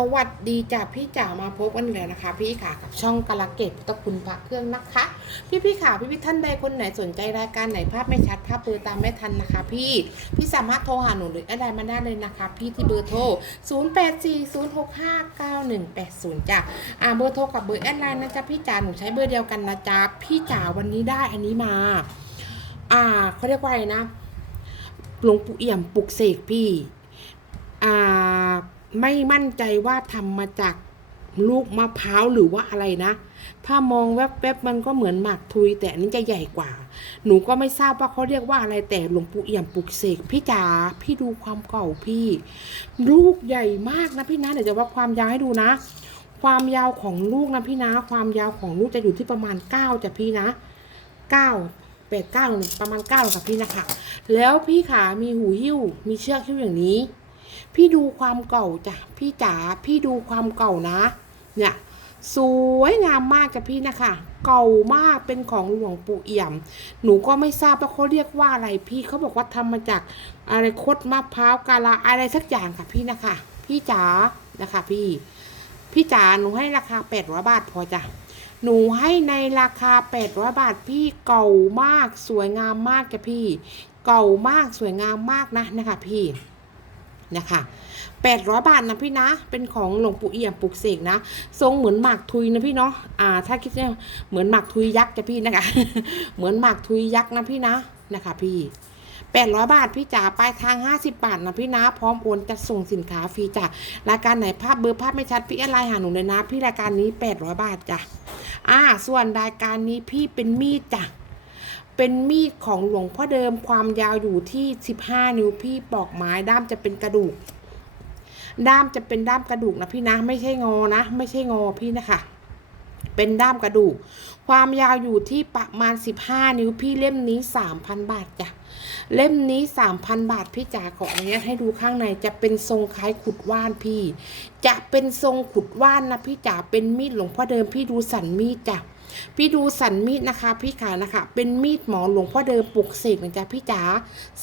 สวัสดีจ้ะพี่จ๋ามาพบกันแล้วนะคะ พี่ค่ะกับช่องกาลเกตพุทธคุณพระเครื่องนะคะ พี่พี่ค่ะพี่พี่ท่านใดคนไหนสนใจรายการไหนภาพไม่ชัดภาพเบอร์ตามไม่ทันนะคะ พี่พี่สามารถโทรหาหนูหรืออะไรมาได้เลยนะคะ พี่ที่เบอร์โทร 0840659180จ้ะอ่าเบอร์โทรกับเบอร์แอดไลน์นะจ๊ะพี่จ๋าหนูใช้เบอร์เดียวกันนะจ๊ะพี่จ๋าวันนี้ได้อันนี้มา อ่าเขาเรียกว่าอะไรนะหลวงปู่เอี่ยมปลุกเสกพี่ อ่า ไม่มั่นใจว่าทำมาจากลูกมะพร้าวหรือว่าอะไรนะ ถ้ามองแวบๆมันก็เหมือนหมากทุย แต่อันนี้จะใหญ่กว่า หนูก็ไม่ทราบว่าเขาเรียกว่าอะไรแต่หลวงปู่เอี่ยมปลุกเสกพี่จ๋าพี่ดูความเก่าพี่ ลูกใหญ่มากนะพี่นะเดี๋ยวจะว่าความยาวให้ดูนะ ความยาวของลูกนะพี่นะ ความยาวของลูกจะอยู่ที่ประมาณ9จ้ะพี่นะ9 8 9ปดเก้าประมาณ9ค่ะพี่นะคะแล้วพี่ขามีหูหิ้ว มีเชือกหิ้วอย่างนี้ พี่ดูความเก่าจ้ะพี่จ๋าพี่ดูความเก่านะ เนี่ยสวยงามมากจ้ะพี่นะคะ เก่ามากเป็นของหลวงปู่เอี่ยม หนูก็ไม่ทราบว่าเขาเรียกว่าอะไรพี่เขาบอกว่าทำมาจากอะไรคดมะพร้าวกาลาอะไรสักอย่างค่ะพี่นะคะ พี่จ๋านะคะพี่ พี่จ๋าหนูให้ราคาแปดร้อยบาทพอจ้ะหนูให้ในราคา800บาทพี่เก่ามากสวยงามมากจ้ะพี่ เก่ามากสวยงามมากนะนะคะพี่ นะคะ800 บาทนะพี่นะ เป็นของหลวงปู่เอี่ยมปลุกเสกนะ ทรงเหมือนหมากทุยนะพี่เนาะ อ่า ถ้าคิดเนี่ยเหมือนหมากทุยยักษ์จ้ะพี่นะคะ เหมือนหมากทุยยักษ์นะพี่นะ นะคะ พี่800 บาทพี่จ๋าปลายทาง 50 บาทนะพี่นะ พร้อมโอนจะส่งสินค้าฟรีจ้ะ รายการไหนภาพเบอร์ภาพไม่ชัดพี่อะไรหาหนูเลยนะ พี่รายการนี้ 800 บาทจ้ะ อ่า ส่วนรายการนี้พี่เป็นมีดจ้ะ เป็นมีดของหลวงพ่อเดิมความยาวอยู่ที่ 15 นิ้วพี่ปอกไม้ด้ามจะเป็นกระดูก ด้ามจะเป็นด้ามกระดูกนะพี่นะ ไม่ใช่งอนะ ไม่ใช่งอพี่นะคะเป็นด้ามกระดูก ความยาวอยู่ที่ประมาณ 15 นิ้วพี่เล่มนี้ 3,000 บาทจ้ะ เล่มนี้ 3,000 บาทพี่จ๋าขออนุญาตให้ดูข้างในจะเป็นทรงคล้ายขุดว่านพี่ จะเป็นทรงขุดว่านนะพี่จ๋าเป็นมีดหลวงพ่อเดิมพี่ดูสันมีดจ้ะ พี่ดูสันมีดนะคะ พี่ขานะคะ เป็นมีดหมอหลวงพ่อเดิมปลุกเสกนะจ๊ะพี่จ๋า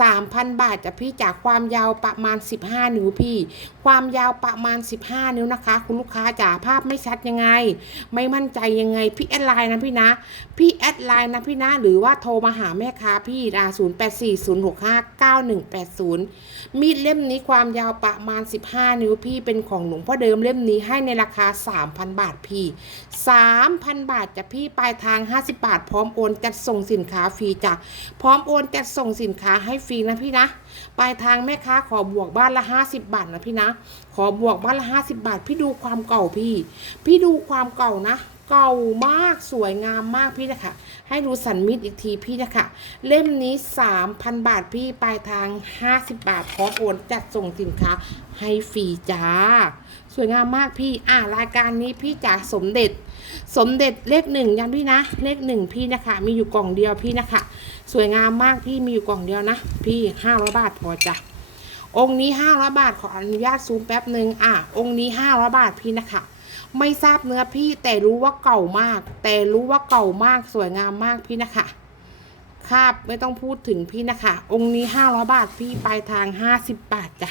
สามพันบาทจ้ะพี่จ๋าความยาวประมาณ15นิ้วพี่ ความยาวประมาณ15นิ้วนะคะ คุณลูกค้าจ๋าภาพไม่ชัดยังไง ไม่มั่นใจยังไงพี่แอดไลน์นะพี่นะ พี่แอดไลน์นะพี่นะ หรือว่าโทรมาหาแม่ค้าพี่อ่าศูนย์แปดสี่ศูนย์หกห้าเก้าหนึ่งแปดศูนย์มีดเล่มนี้ความยาวประมาณ15นิ้วพี่เป็นของหลวงพ่อเดิมเล่มนี้ให้ในราคา3,000บาทพี่3,000บาทจะพี่ปลายทาง 50 บาท พร้อมโอนจัดส่งสินค้าฟรีจ้ะพร้อมโอนจัดส่งสินค้าให้ฟรีนะพี่นะ ปลายทางแม่ค้าขอบวกบ้านละ 50 บาทนะพี่นะ ขอบวกบ้านละ 50 บาท พี่ดูความเก่าพี่ พี่ดูความเก่านะเก่ามากสวยงามมากพี่นะคะ ให้ดูสันมิดอีกทีพี่นะคะ เล่มนี้ 3,000 บาทพี่ปลายทาง 50 บาทพร้อมโอนจัดส่งสินค้าให้ฟรีจ้า วยงามมากพี่ อ่ารายการนี้พี่จากสมเด็จ สมเด็จเลขหนึ่งยังพี่นะ เลขหนึ่งพี่นะคะ มีอยู่กล่องเดียวพี่นะคะ สวยงามมากพี่มีอยู่กล่องเดียวนะ พี่ห้าร้อยบาทพอจ้ะองค์นี้ห้าร้อยบาทขออนุญาตซูมแป๊บหนึ่งอะ องค์นี้ห้าร้อยบาทพี่นะคะ ไม่ทราบเนื้อพี่แต่รู้ว่าเก่ามาก แต่รู้ว่าเก่ามากสวยงามมากพี่นะคะคาบไม่ต้องพูดถึงพี่นะคะ องค์นี้ห้าร้อยบาทพี่ปลายทางห้าสิบบาทจ้ะ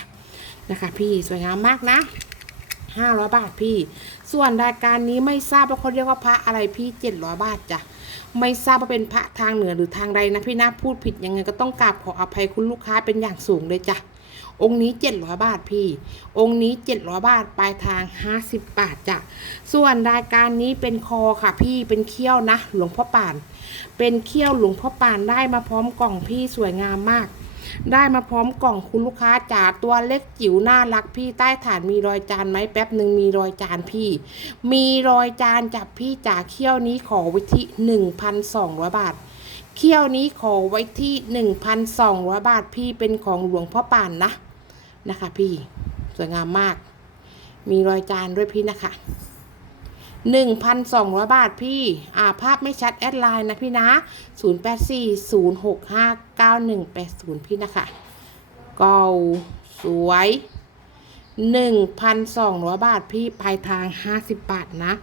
นะคะ พี่สวยงามมากนะ ห้าร้อยบาทพี่ ส่วนรายการนี้ไม่ทราบว่าเขาเรียกว่าพระอะไรพี่เจ็ดร้อยบาทจ้ะไม่ทราบว่าเป็นพระทางเหนือหรือทางใดนะพี่นะพูดผิดยังไงก็ต้องกราบขออภัยคุณลูกค้าเป็นอย่างสูงเลยจ้ะองค์นี้ 700 บาทพี่ องค์นี้ 700 บาท ปลายทาง 50 บาทจ้ะ ส่วนรายการนี้เป็นคอค่ะพี่เป็นเขี้ยวนะ หลวงพ่อป่าน เป็นเขี้ยวหลวงพ่อป่านได้มาพร้อมกล่องพี่สวยงามมาก ได้มาพร้อมกล่องคุณลูกค้าจ๋าตัวเล็กจิ๋วน่ารักพี่ใต้ฐานมีรอยจานไหมแป๊บหนึ่งมีรอยจานพี่ มีรอยจานจับพี่จ๋าเขี้ยวนี้ขอไว้ที่1,200บาทเขี้ยวนี้ขอไว้ที่1,200บาทพี่เป็นของหลวงพ่อป่านนะนะคะ พี่สวยงามมาก มีรอยจานด้วยพี่นะคะ หนึ่งพันสองร้อยบาทพี่ อ่าภาพไม่ชัดแอดไลน์นะพี่นะศูนย์แปดสี่ศูนย์หกห้าเก้าหนึ่งแปดศูนย์พี่นะคะเก่าสวยหนึ่งพันสองร้อยบาทพี่ปลายทางห้าสิบบาทนะ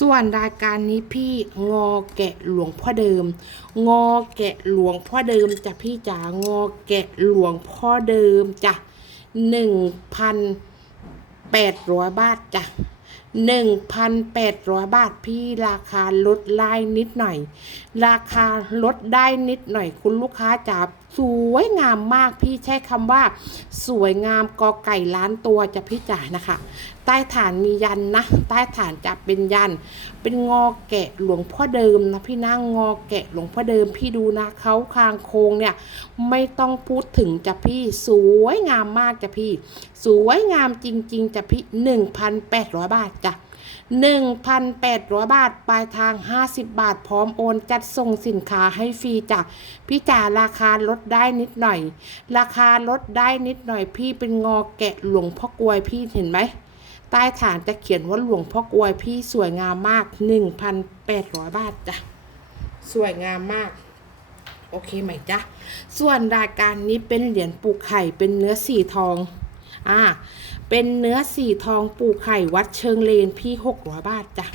ส่วนรายการนี้พี่งอแกะหลวงพ่อเดิม งอแกะหลวงพ่อเดิมจ้ะพี่จ๋างอแกะหลวงพ่อเดิมจ้ะหนึ่งพัน800 บาทจ้ะ 1,800 บาทพี่ราคาลดไล่นิดหน่อย ราคาลดได้นิดหน่อยคุณลูกค้าจ๋าสวยงามมากพี่ใช้คำว่า สวยงามกอไก่ล้านตัวจะพี่จ๋านะคะ ใต้ฐานมียันนะ ใต้ฐานจะเป็นยัน เป็นงอแกะหลวงพ่อเดิมนะพี่นะงอแกะหลวงพ่อเดิมพี่ดูนะเขาคางโค้งเนี่ยไม่ต้องพูดถึงจ้ะพี่สวยงามมากจ้ะพี่ สวยงามจริงๆจ้ะพี่1,800บาทจ้ะ1,800 บาท ปลายทาง 50 บาท พร้อมโอน จัดส่งสินค้าให้ฟรีจ้ะพี่จ๋าราคาลดได้นิดหน่อย ราคาลดได้นิดหน่อยพี่เป็นงอแกะหลวงพ่อกลวยพี่เห็นไหม ใต้ฐานจะเขียนว่าหลวงพ่อกวยพี่สวยงามมาก 1,800 บาทจ้ะ สวยงามมาก โอเคไหมจ๊ะส่วนรายการนี้เป็นเหรียญปูไข่เป็นเนื้อสีทอง อ่า เป็นเนื้อสีทองปูไข่วัดเชิงเลนพี่หกร้อยบาทจ้ะ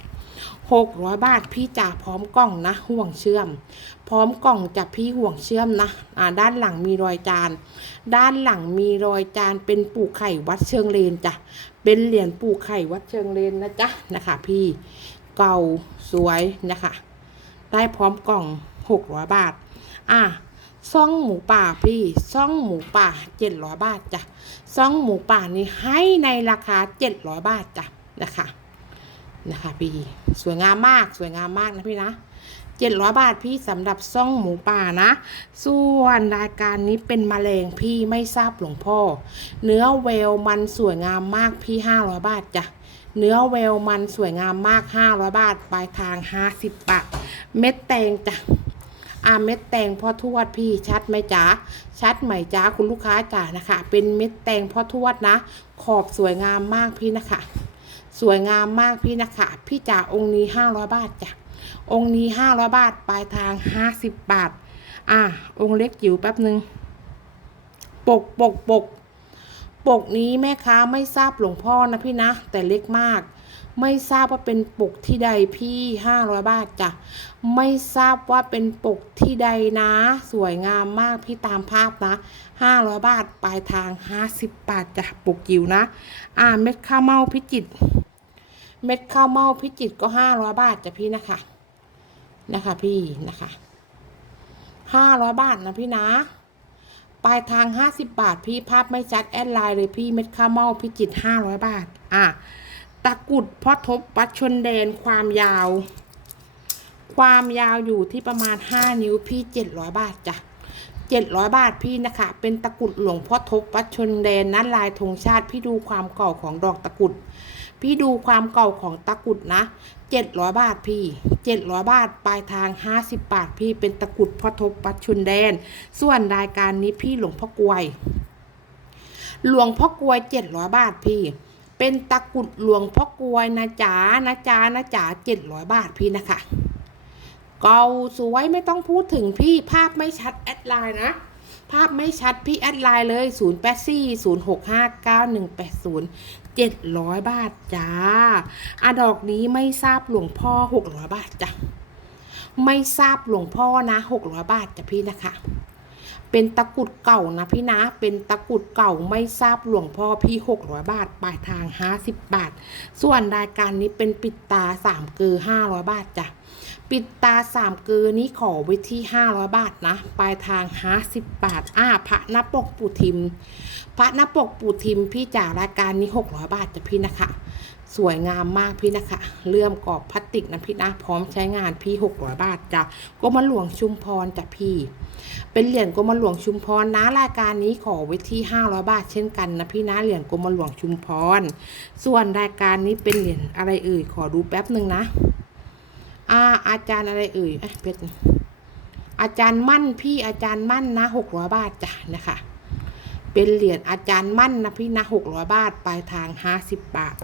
หกร้อยบาทพี่จ่าพร้อมกล่องนะห่วงเชื่อม พร้อมกล่องจะพี่ห่วงเชื่อมนะอ่าด้านหลังมีรอยจาน ด้านหลังมีรอยจานเป็นปูไข่วัดเชิงเลนจ้ะเป็นเหรียญปูไข่วัดเชิงเลนนะจ๊ะนะคะพี่เก่าสวยนะคะ ได้พร้อมกล่องหกร้อยบาท อะซ่องหมูป่าพี่ซ่องหมูป่าเจ็ดร้อยบาทจ้ะซ่องหมูป่านี่ให้ในราคาเจ็ดร้อยบาทจ้ะนะคะ นะคะพี่สวยงามมากสวยงามมากนะพี่นะเจ็ดร้อยบาทพี่สำหรับซ่องหมูป่านะ ส่วนรายการนี้เป็นมะเร็งพี่ไม่ทราบหลวงพ่อ เนื้อเวลมันสวยงามมากพี่ห้าร้อยบาทจ้ะเนื้อเวลมันสวยงามมากห้าร้อยบาทปลายทางห้าสิบบาท เม็ดแตงจ้ะอาเม็ดแตงพ่อทวดพี่ชัดไหมจ๊ะชัดไหมจ๊ะคุณลูกค้าจ๋านะคะ เป็นเม็ดแตงพ่อทวดนะ ขอบสวยงามมากพี่นะคะ สวยงามมากพี่นะคะพี่จ๋าองค์นี้ห้าร้อยบาทจ้ะองค์นี้ห้าร้อยบาท ปลายทางห้าสิบบาท อะองค์เล็กจิ๋วแป๊บหนึ่งปกปกปกปกนี้แม่ค้าไม่ทราบหลวงพ่อนะพี่นะ แต่เล็กมาก ไม่ทราบว่าเป็นปกที่ใดพี่ห้าร้อยบาทจ้ะไม่ทราบว่าเป็นปกที่ใดนะ สวยงามมากพี่ตามภาพนะห้าร้อยบาท ปลายทางห้าสิบบาทจ้ะปกจิ๋วนะ อ่าเม็ดข้าวเม่าพิจิตร เม็ดข้าวเม่าพิจิตก็ห้าร้อยบาทจ้ะพี่นะคะ นะคะพี่นะคะห้าร้อยบาทนะพี่นะ ปลายทางห้าสิบบาทพี่ภาพไม่ชัดแอดไลน์เลยพี่เม็ดข้าวเม่าพิจิตห้าร้อยบาท อะตะกุดพ่อทบวัดชนแดนความยาว ความยาวอยู่ที่ประมาณ5นิ้วพี่700บาทจ้ะ700บาทพี่นะคะ เป็นตะกุดหลวงพ่อทบวัดชนแดนนั้นลายธงชาติพี่ดูความเก่าของดอกตะกุด พี่ดูความเก่าของตะกุดนะ700บาทพี่700บาท ปลายทาง50บาทพี่เป็นตะกุดพ่อทบวัดชนแดน ส่วนรายการนี้พี่หลวงพ่อกลวย หลวงพ่อกลวย700บาทพี่เป็นตะกุดหลวงพ่อกลวยนะจ๊ะนะจ๊ะนะจ๊ะเจ็ดร้อยบาทพี่นะคะเก่าสวยไม่ต้องพูดถึงพี่ภาพไม่ชัดแอดไลน์นะ ภาพไม่ชัดพี่แอดไลน์เลย 0 8 4 0 6 5 9 1 8 0 700 บาทจ้าอะดอกนี้ไม่ทราบหลวงพ่อ 600 บาทจ้ะ ไม่ทราบหลวงพ่อนะ 600 บาทจ้ะพี่นะคะ เป็นตะกรุดเก่านะพี่นะ เป็นตะกรุดเก่าไม่ทราบหลวงพ่อพี่ 600 บาท ปลายทาง 50 บาท ส่วนรายการนี้เป็นปิดตา 3 เกือ500 บาทจ้ะ ปิดตา3เกือนี้ขอไว้ที่ 500 บาทนะ ปลายทาง50บาทอ่าพระนปกปูทิม พระนปกปูทิมพี่จ่ารายการนี้ 600 บาทจ้ะพี่นะคะ สวยงามมากพี่นะคะ เลื่อมกรอบพลาสติกนะพี่นะ พร้อมใช้งานพี่ 600 บาทจ้ะก็มาหลวงชุมพรจ้ะพี่ เป็นเหรียญกรมหลวงชุมพรนะรายการนี้ขอไว้ที่ 500 บาท เช่นกันนะพี่นะเหรียญกรมหลวงชุมพร ส่วนรายการนี้เป็นเหรียญอะไรเอ่ยขอดูแป๊บหนึ่งนะ อาอาจารย์อะไรเอ่ยเอ้ยเพชรอาจารย์มั่นพี่อาจารย์มั่นนะ600บาทจ้ะนะคะ เป็นเหรียญอาจารย์มั่นนะพี่นะ600บาทปลายทาง50บบาท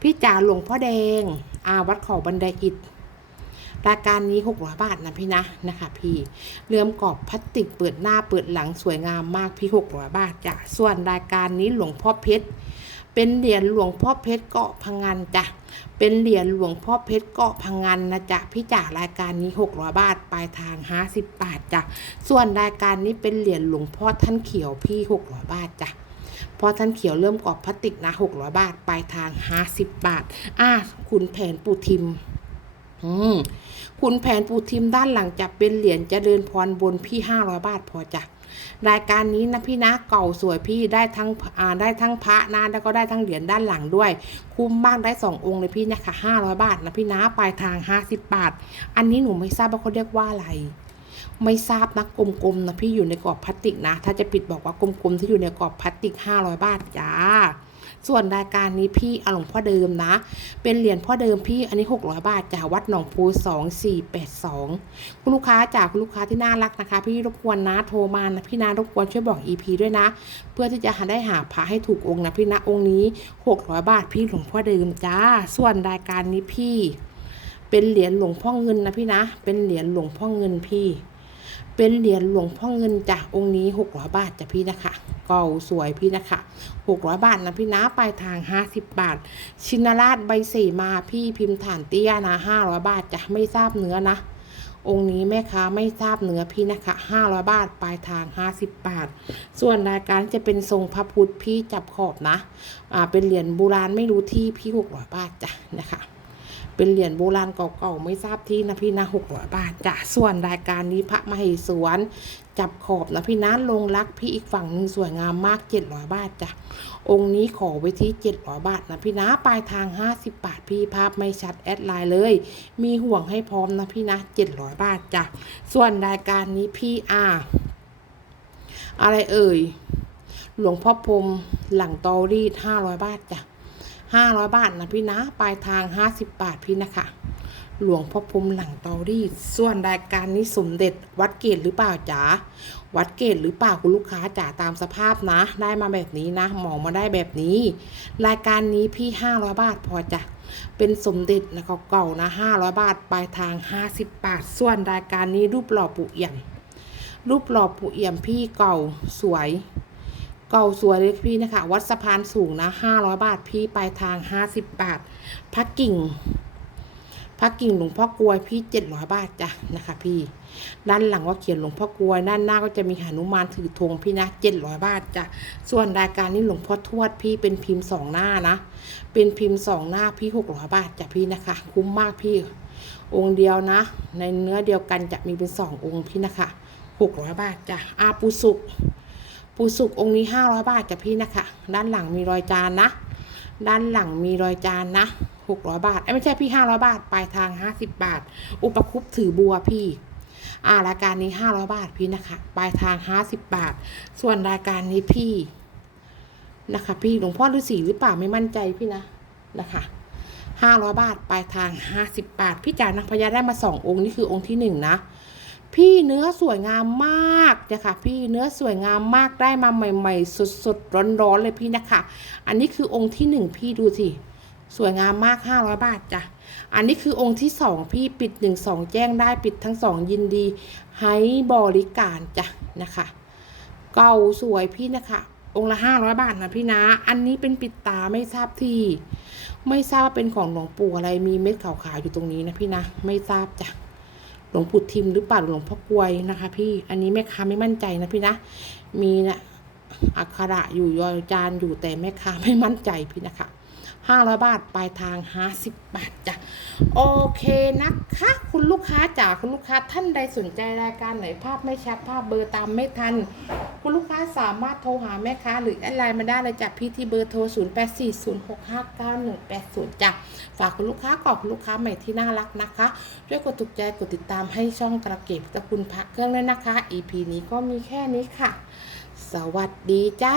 พี่จ่าหลวงพ่อแดง อาวัดเขาบันไดอิฐรายการนี้600บาทนะพี่นะนะคะพี่เลื่อมกรอบพลาสติกเปิดหน้าเปิดหลังสวยงามมากพี่600บาทจ้ะส่วนรายการนี้หลวงพ่อเพชร เป็นเหรียญหลวงพ่อเพชรเกาะพังงานจ้ะ เป็นเหรียญหลวงพ่อเพชรเกาะพังงานนะจ๊ะพี่จ๋ารายการนี้600บาทปลายทาง 50 บาทจ้ะ ส่วนรายการนี้เป็นเหรียญหลวงพ่อท่านเขียวพี่600บาทจ้ะพอท่านเขียวเริ่มกรอบพลาสติกนะ600บาทปลายทาง 50 บาท อะคุณแผนปูทิมอืมคุณแผนปูทิมด้านหลังจะเป็นเหรียญเจะเดินพรบนพี่500บาทพอจ้ะ รายการนี้นะพี่นะเก่าสวยพี่ได้ทั้งอ่าได้ทั้งพระนะแล้วก็ได้ทั้งเหรียญด้านหลังด้วย คุ้มมากได้สององค์เลยพี่นะคะ500 บาทนะพี่นะปลายทาง 50 บาท อันนี้หนูไม่ทราบว่าเขาเรียกว่าอะไรไม่ทราบนะกลมๆนะพี่อยู่ในกรอบพลาสติกนะ ถ้าจะปิดบอกว่ากลมๆที่อยู่ในกรอบพลาสติก 500 บาทจ้า ส่วนรายการนี้พี่เอาหลวงพ่อเดิมนะ เป็นเหรียญพ่อเดิมพี่อันนี้ 600 บาทจากวัดหนองพู2482 คุณลูกค้าจากคุณลูกค้าที่น่ารักนะคะ พี่รบกวนนะโทรมานะพี่นารบกวนช่วยบอก EP ด้วยนะ เพื่อที่จะหาได้หาพระให้ถูกองค์นะพี่นะองค์นี้ 600 บาทพี่หลวงพ่อเดิมจ้า ส่วนรายการนี้พี่ เป็นเหรียญหลวงพ่อเงินนะพี่นะ เป็นเหรียญหลวงพ่อเงินพี่ เป็นเหรียญหลวงพ่อเงินจ้ะองค์นี้600บาทจ้ะพี่นะคะเก่าสวยพี่นะคะ600บาทนะพี่นะปลายทาง50บาท ชินราชใบเสมาพี่พิมพ์ฐานเตี้ยนะ500บาทจ้ะไม่ทราบเนื้อนะ องค์นี้แม่ค้าไม่ทราบเนื้อพี่นะคะ500บาทปลายทาง50บาท ส่วนรายการจะเป็นทรงพระพุทธพี่จับขอบนะอ่าเป็นเหรียญโบราณไม่รู้ที่พี่600บาทจ้ะนะคะ เป็นเหรียญโบราณเก่าๆไม่ทราบที่นะพี่นะ600บาทจ้ะส่วนรายการนี้พระมเหสวนจับขอบนะพี่นะลงรักพี่อีกฝั่งหนึ่งสวยงามมาก700บาทจ้ะองค์นี้ขอไว้ที่700บาทนะพี่นะปลายทาง50บาทพี่ภาพไม่ชัดแอดไลน์เลย มีห่วงให้พร้อมนะพี่นะ700บาทจ้ะส่วนรายการนี้พี่อาอะไรเอ่ย หลวงพ่อพรมหลังตอรีด500บาทจ้ะ ห้าร้อยบาทนะพี่นะ ปลายทางห้าสิบบาทพี่นะคะ หลวงพ่อพรหมหลังเตอรี่ส่วนรายการนี้สมเด็จวัดเกตหรือเปล่าจ๋า วัดเกตหรือเปล่าคุณลูกค้าจ๋าตามสภาพนะ ได้มาแบบนี้นะ หมอมาได้แบบนี้ รายการนี้พี่ห้าร้อยบาทพอจ้ะเป็นสมเด็จนะเก่าๆนะห้าร้อยบาท ปลายทางห้าสิบบาท ส่วนรายการนี้รูปหล่อปู่เอี่ยมรูปหล่อปู่เอี่ยมพี่เก่าสวย เก่าสวยเลยพี่นะคะ วัดสะพานสูงนะ500บาทพี่ปลายทาง50บาทพระกิ่งพระกิ่งหลวงพ่อกลวยพี่700บาทจ้ะนะคะ พี่ ด้านหลังว่าเขียนหลวงพ่อกลวยด้านหน้าก็จะมีหนุมานถือธงพี่นะ700บาทจ้ะส่วนรายการนี้หลวงพ่อทวดพี่เป็นพิมพ์สองหน้านะ เป็นพิมพ์สองหน้าพี่600บาทจ้ะพี่นะคะ คุ้มมากพี่ องค์เดียวนะ ในเนื้อเดียวกันจะมีเป็นสององค์พี่นะคะ600บาทจ้ะอาปูสุก ปูสุกองค์นี้ 500 บาทจ้ะพี่นะคะ ด้านหลังมีรอยจานนะ ด้านหลังมีรอยจานนะ 600 บาทเอ้ไม่ใช่พี่ 500 บาท ปลายทาง 50 บาท อุปคุปถือบัวพี่ อ่ารายการนี้ 500 บาทพี่นะคะ ปลายทาง 50 บาท ส่วนรายการนี้พี่นะคะ พี่หลวงพ่อฤาษีหรือเปล่าไม่มั่นใจพี่นะนะคะ500บาท ปลายทาง50บาท พี่จ่ายนางพญาได้มา2องค์ นี่คือองค์ที่1นะ พี่เนื้อสวยงามมากนะคะพี่เนื้อสวยงามมากได้มาใหม่ ๆ สดๆร้อนๆเลยพี่นะคะ อันนี้คือองค์ที่หนึ่งพี่ดูสิสวยงามมาก 500 บาทจ้ะ อันนี้คือองค์ที่สองพี่ปิดหนึ่งสองแจ้งได้ปิดทั้งสองยินดีให้บริการจ้ะนะคะ เก่าสวยพี่นะคะ องค์ละ 500 บาทนะพี่นะ อันนี้เป็นปิดตาไม่ทราบที่ ไม่ทราบว่าเป็นของหลวงปู่อะไรมีเม็ดขาวๆอยู่ตรงนี้นะพี่นะ ไม่ทราบจ้ะ หลวงปู่ทิมหรือเปล่าหลวงพ่อกลวยนะคะ พี่อันนี้แม่ค้าไม่มั่นใจนะพี่นะมีนะอักขระอยู่ยอยจานอยู่แต่แม่ค้าไม่มั่นใจพี่นะคะ ห้าร้อยบาท ปลายทางห้าสิบบาทจ้ะ โอเคนะคะ คุณลูกค้าจ๋าคุณลูกค้าท่านใดสนใจรายการไหนภาพไม่ชัดภาพเบอร์ตามไม่ทัน คุณลูกค้าสามารถโทรหาแม่ค้า หรือแอดไลน์มาได้เลยจ้ะพี่ที่เบอร์โทร 0 8 4 0 6 5 9 1 8 0 จ้ะ ฝากคุณลูกค้ากอนคุณลูกค้าใหม่ที่น่ารักนะคะ ด้วยกดถูกใจกดติดตามให้ช่องกระเก็บตะคุณพักเครื่องด้วยนะคะ EP นี้ก็มีแค่นี้ค่ะ สวัสดีจ้า